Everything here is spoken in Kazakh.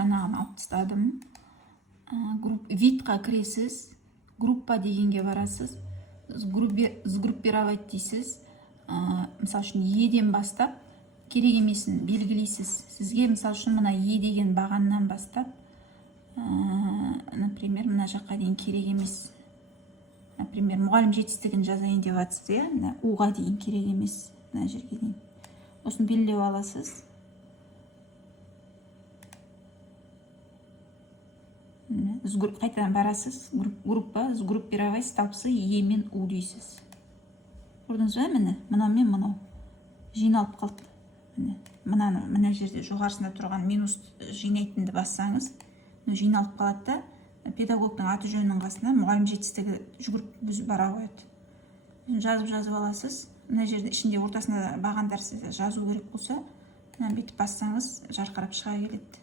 жаңағыны алып тастадым. Видқа кіресіз, группа дегенге барасыз, сгруппировать дейсіз. Мысал үшін еден бастап керек емесін белгілейсіз. Сізге мысал үшін мына деген бағаннан бастап, например, мына жаққа дейін керек емес. Например, мұғалім жетістігін жазайын деп жатсыз, мына уға дейін керек емес, мына жерге дейін. Осыны белгілеп аласыз. Қайтадан барасыз, группа, сгруппировать столбцы Е мен У дейсіз. Көрдіңіз бе, міне, мынау мен мынау жиналып қалды. Мына жерде жоғарысында тұрған минус жинайтынды бассаңыз, жиналып қалады да, педагогтың аты жөнінің қасына мұғалім жетістігі жүгіріп өзі бара қояды. Жазып аласыз. Мына жерде ішінде ортасында бағандар сізді жазу керек болса, бүйтіп бассаңыз жарқырап шыға келеді.